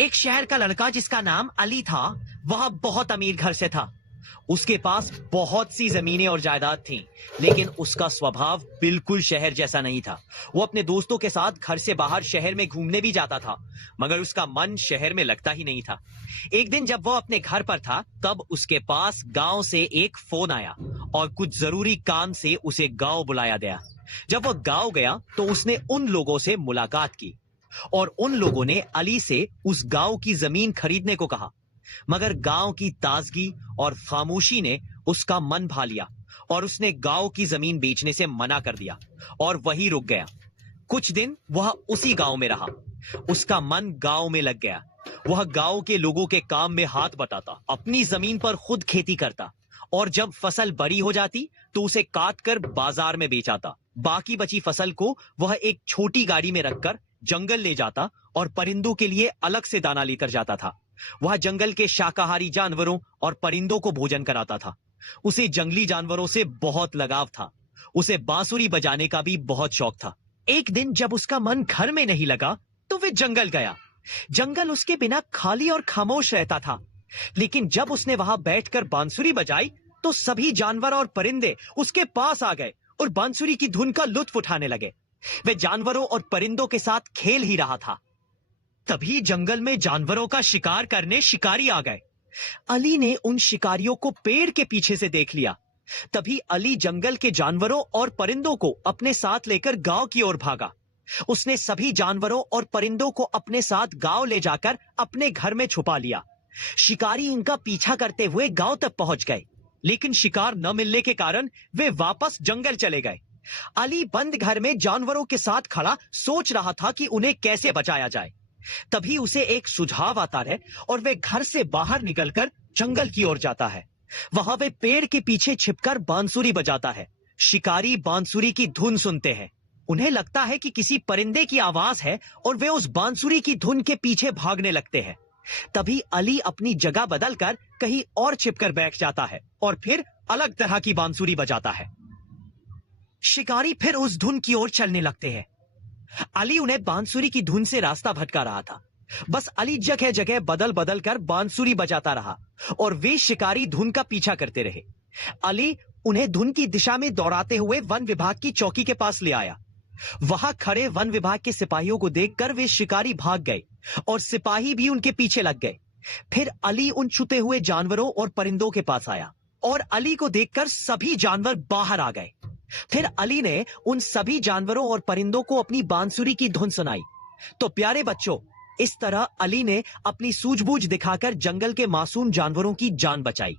एक शहर का लड़का जिसका नाम अली था, वह बहुत अमीर घर से था। उसके पास बहुत सी जमीनें और जायदाद थीं, लेकिन उसका स्वभाव बिल्कुल शहर जैसा नहीं था। वो अपने दोस्तों के साथ घर से बाहर शहर में घूमने भी जाता था, मगर उसका मन शहर में लगता ही नहीं था। एक दिन जब वो अपने घर पर था, तब उसके पास गांव से एक फोन आया और कुछ जरूरी काम से उसे गांव बुलाया गया। जब वह गांव गया तो उसने उन लोगों से मुलाकात की और उन लोगों ने अली से उस गांव की जमीन खरीदने को कहा, मगर गांव की ताजगी और खामोशी ने उसका मन भा लिया और उसने गांव की जमीन बेचने से मना कर दिया और वहीं रुक गया। कुछ दिन वह उसी गांव में रहा। उसका मन गांव में लग गया। वह गांव के लोगों के काम में हाथ बटाता, अपनी जमीन पर खुद खेती करता और जब फसल बड़ी हो जाती तो उसे काट कर बाजार में बेचाता। बाकी बची फसल को वह एक छोटी गाड़ी में रखकर जंगल ले जाता और परिंदों के लिए अलग से दाना लेकर जाता था। वह जंगल के शाकाहारी जानवरों और परिंदों को भोजन कराता था। उसे जंगली जानवरों से बहुत लगाव था। उसे बांसुरी बजाने का भी बहुत शौक था। एक दिन जब उसका मन घर में नहीं लगा तो वे जंगल गया। जंगल उसके बिना खाली और खामोश रहता था, लेकिन जब उसने वहां बैठकर बांसुरी बजाई तो सभी जानवर और परिंदे उसके पास आ गए और बांसुरी की धुन का लुत्फ उठाने लगे। वे जानवरों और परिंदों के साथ खेल ही रहा था। तभी जंगल में जानवरों का शिकार करने शिकारी आ गए। अली ने उन शिकारियों को पेड़ के पीछे से देख लिया। तभी अली जंगल के जानवरों और परिंदों को अपने साथ लेकर गांव की ओर भागा। उसने सभी जानवरों और परिंदों को अपने साथ गांव ले जाकर अपने घर में छुपा लिया। शिकारी इनका पीछा करते हुए गांव तक पहुंच गए, लेकिन शिकार न मिलने के कारण वे वापस जंगल चले गए। अली बंद घर में जानवरों के साथ खड़ा सोच रहा था कि उन्हें कैसे बचाया जाए। तभी उसे एक सुझाव आता है और वे घर से बाहर निकलकर जंगल की ओर जाता है। वहां वे पेड़ के पीछे छिपकर बांसुरी बजाता है। शिकारी बांसुरी की धुन सुनते हैं। उन्हें लगता है कि किसी परिंदे की आवाज है और वे उस बांसुरी की धुन के पीछे भागने लगते हैं। तभी अली अपनी जगह बदलकर कहीं और छिपकर बैठ जाता है और फिर अलग तरह की बांसुरी बजाता है। शिकारी फिर उस धुन की ओर चलने लगते हैं। अली उन्हें बांसुरी की धुन से रास्ता भटका रहा था। बस अली जगह जगह बदल बदल कर बांसुरी बजाता रहा और वे शिकारी धुन का पीछा करते रहे। अली उन्हें धुन की दिशा में दौड़ाते हुए वन विभाग की चौकी के पास ले आया। वहां खड़े वन विभाग के सिपाहियों को देखकर वे शिकारी भाग गए और सिपाही भी उनके पीछे लग गए। फिर अली उन छुपे हुए जानवरों और परिंदों के पास आया और अली को देखकर सभी जानवर बाहर आ गए। फिर अली ने उन सभी जानवरों और परिंदों को अपनी बांसुरी की धुन सुनाई। तो प्यारे बच्चों, इस तरह अली ने अपनी सूझबूझ दिखाकर जंगल के मासूम जानवरों की जान बचाई।